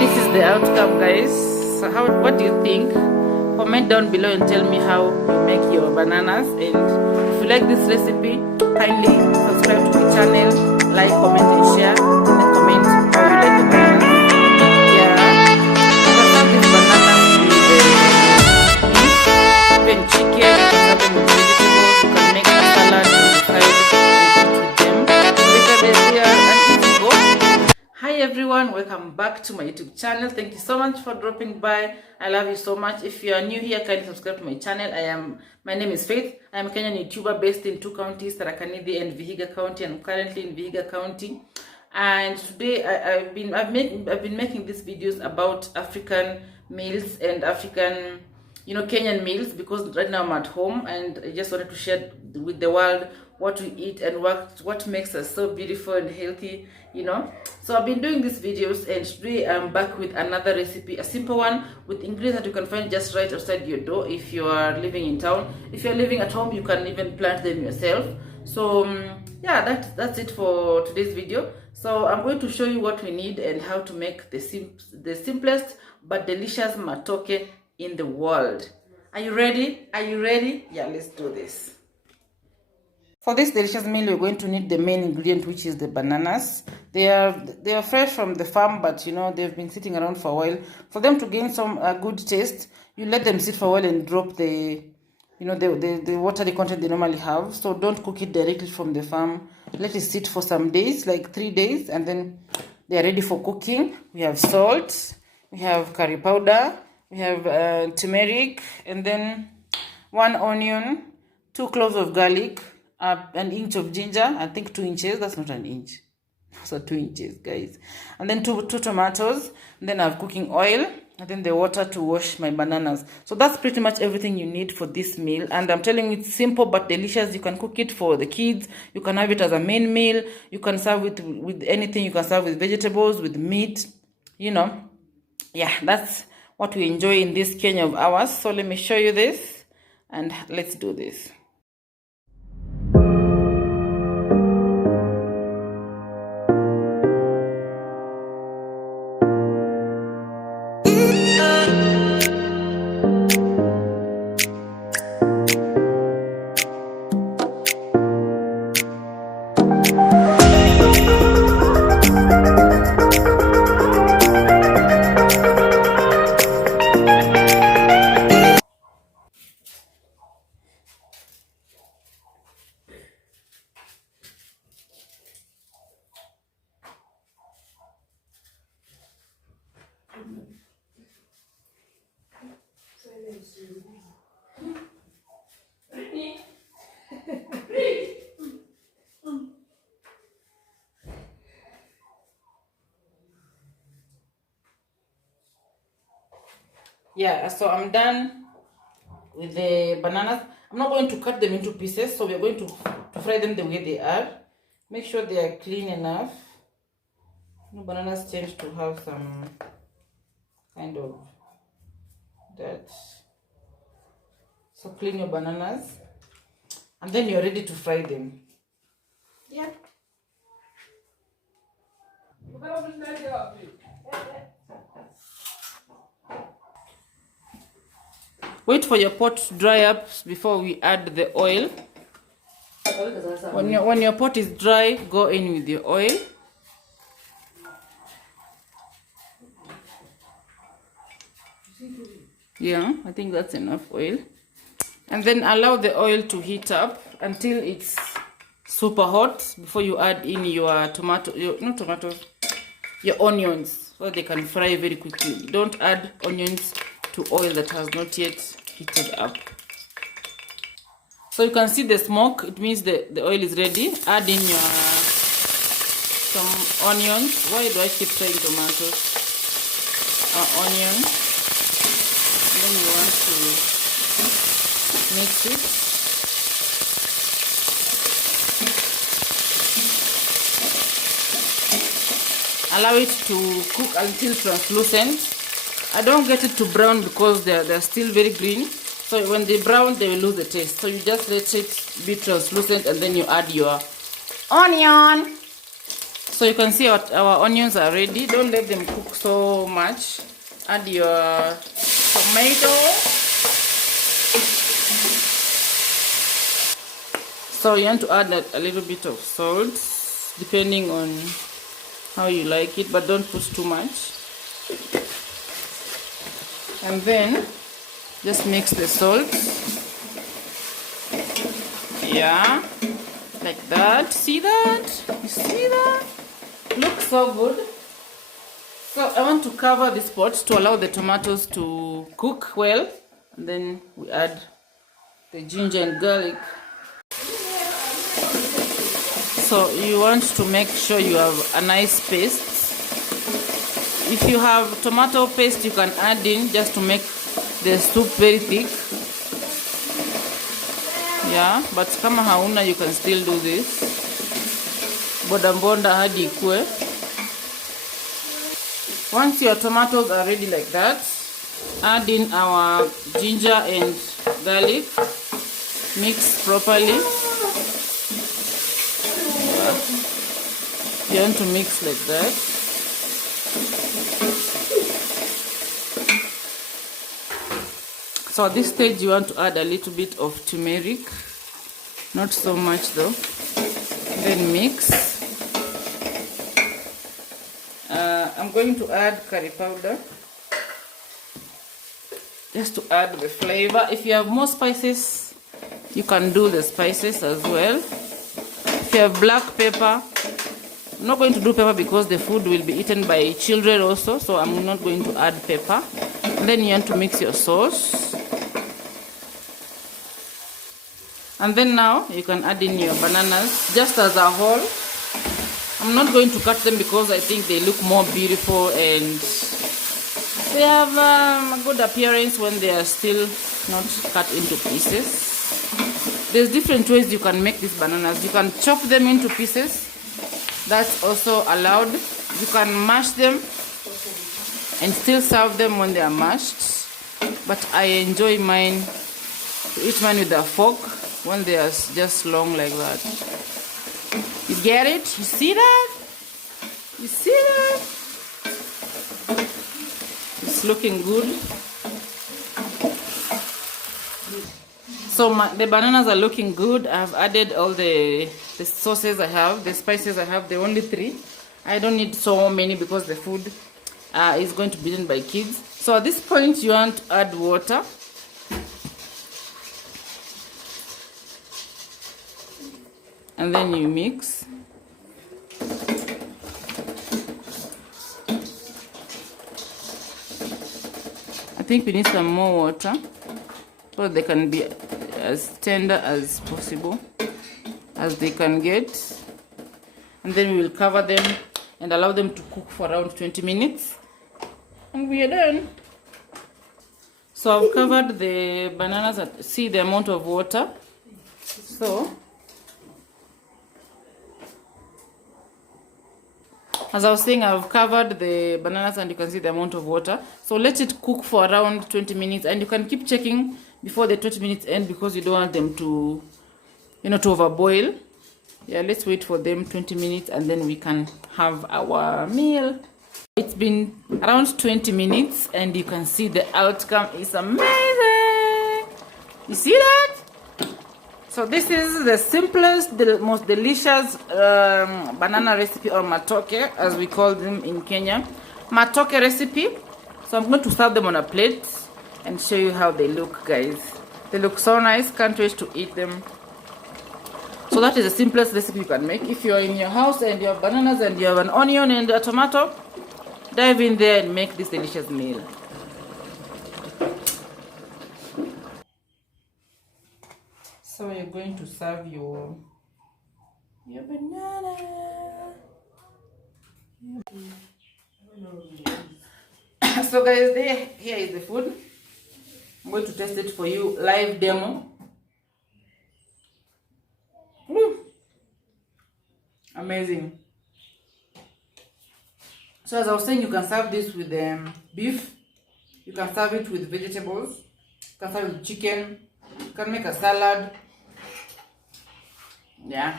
This is the outcome, guys. So what do you think? Comment down below and tell me how you make your bananas. And if you like this recipe, kindly subscribe to my channel, like, comment and share, and then comment how you like the bananas. Yeah, you can have these bananas with beef, even chicken. You can have them with vegetables. You can make a salad on the side and eat with them. They are an easy go. Hi everyone, welcome back to my YouTube channel. Thank you so much for dropping by. I love you so much. If you are new here, kindly subscribe to my channel. My name is Faith. I am a Kenyan YouTuber based in two counties, Tharaka Nithi and Vihiga County. I'm currently in Vihiga County. And today I've been making these videos about African meals and African, Kenyan meals, because right now I'm at home and I just wanted to share with the world what we eat and what makes us so beautiful and healthy, So I've been doing these videos, and today I'm back with another recipe, a simple one with ingredients that you can find just right outside your door if you are living in town. If you're living at home, you can even plant them yourself. So yeah, that's it for today's video. So I'm going to show you what we need and how to make the simplest but delicious matoke in the world. Are you ready? Are you ready? Yeah, let's do this. For this delicious meal, we're going to need the main ingredient, which is the bananas. They are fresh from the farm, but they've been sitting around for a while. For them to gain some good taste, you let them sit for a while and drop the watery content they normally have. So don't cook it directly from the farm. Let it sit for some days, like 3 days, and then they are ready for cooking. We have salt, we have curry powder, we have turmeric, and then 1 onion, 2 cloves of garlic, an inch of ginger. I think 2 inches. That's not an inch. So 2 inches, guys. And then two tomatoes. And then I have cooking oil. And then the water to wash my bananas. So that's pretty much everything you need for this meal. And I'm telling you, it's simple but delicious. You can cook it for the kids. You can have it as a main meal. You can serve it with anything. You can serve with vegetables, with meat. Yeah, that's what we enjoy in this Kenya of ours. So let me show you this. And let's do this. Yeah, so I'm done with the bananas. I'm not going to cut them into pieces, so we're going to fry them the way they are. Make sure they are clean enough. Bananas tend to have some kind of dirt. So clean your bananas, and then you're ready to fry them. Yeah. Wait for your pot to dry up before we add the oil. When your pot is dry, go in with your oil. Yeah, I think that's enough oil. And then allow the oil to heat up until it's super hot before you add in your your onions, so they can fry very quickly. Don't add onions to oil that has not yet heated up. So you can see the smoke. It means the oil is ready. Add in some onions. Why do I keep saying tomatoes? Onion. And then you want to mix it. Allow it to cook until translucent. I don't get it to brown because they're still very green. So when they brown, they will lose the taste. So you just let it be translucent, and then you add your onion. So you can see our onions are ready. Don't let them cook so much. Add your tomato. So you want to add a little bit of salt, depending on how you like it, but don't put too much. And then just mix the salt. Yeah, like that. See that? You see that? Looks so good. So I want to cover this pot to allow the tomatoes to cook well. And then we add the ginger and garlic. So you want to make sure you have a nice paste. If you have tomato paste, you can add in just to make the soup very thick. Yeah, but kama hauna, you can still do this. Boda bonda hadi ikue. Once your tomatoes are ready like that, add in our ginger and garlic. Mix properly. You want to mix like that. So at this stage you want to add a little bit of turmeric, not so much though. Then mix. I'm going to add curry powder just to add the flavor. If you have more spices, you can do the spices as well. If you have black pepper, I'm not going to do pepper because the food will be eaten by children also, so I'm not going to add pepper. And then you want to mix your sauce. And then now you can add in your bananas just as a whole. I'm not going to cut them because I think they look more beautiful and they have a good appearance when they are still not cut into pieces. There's different ways you can make these bananas. You can chop them into pieces. That's also allowed. You can mash them and still serve them when they are mashed. But I enjoy mine to eat mine with a fork when they are just long like that. You get it? You see that? You see that? It's looking good. So the bananas are looking good. I've added all the sauces I have, the spices I have, the only 3. I don't need so many because the food is going to be eaten by kids. So at this point you want to add water. And then you mix. I think we need some more water so they can be as tender as possible as they can get. And then we will cover them and allow them to cook for around 20 minutes. And we are done. So I've covered the bananas. See the amount of water. So as I was saying, I've covered the bananas and you can see the amount of water. So let it cook for around 20 minutes and you can keep checking before the 20 minutes end because you don't want them to, to overboil. Yeah, let's wait for them 20 minutes and then we can have our meal. It's been around 20 minutes and you can see the outcome is amazing. You see that? So this is the simplest, the most delicious banana recipe, or matoke as we call them in Kenya. Matoke recipe. So I'm going to serve them on a plate and show you how they look, guys. They look so nice. Can't wait to eat them. So that is the simplest recipe you can make. If you're in your house and you have bananas and you have an onion and a tomato, dive in there and make this delicious meal. So you're going to serve your banana. So guys, here is the food. I'm going to test it for you, live demo. Amazing. So as I was saying, you can serve this with beef. You can serve it with vegetables. You can serve it with chicken. You can make a salad. Yeah.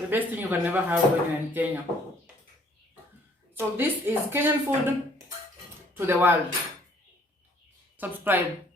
The best thing you can never have when you're in Kenya. So this is Kenyan food to the world. Subscribe.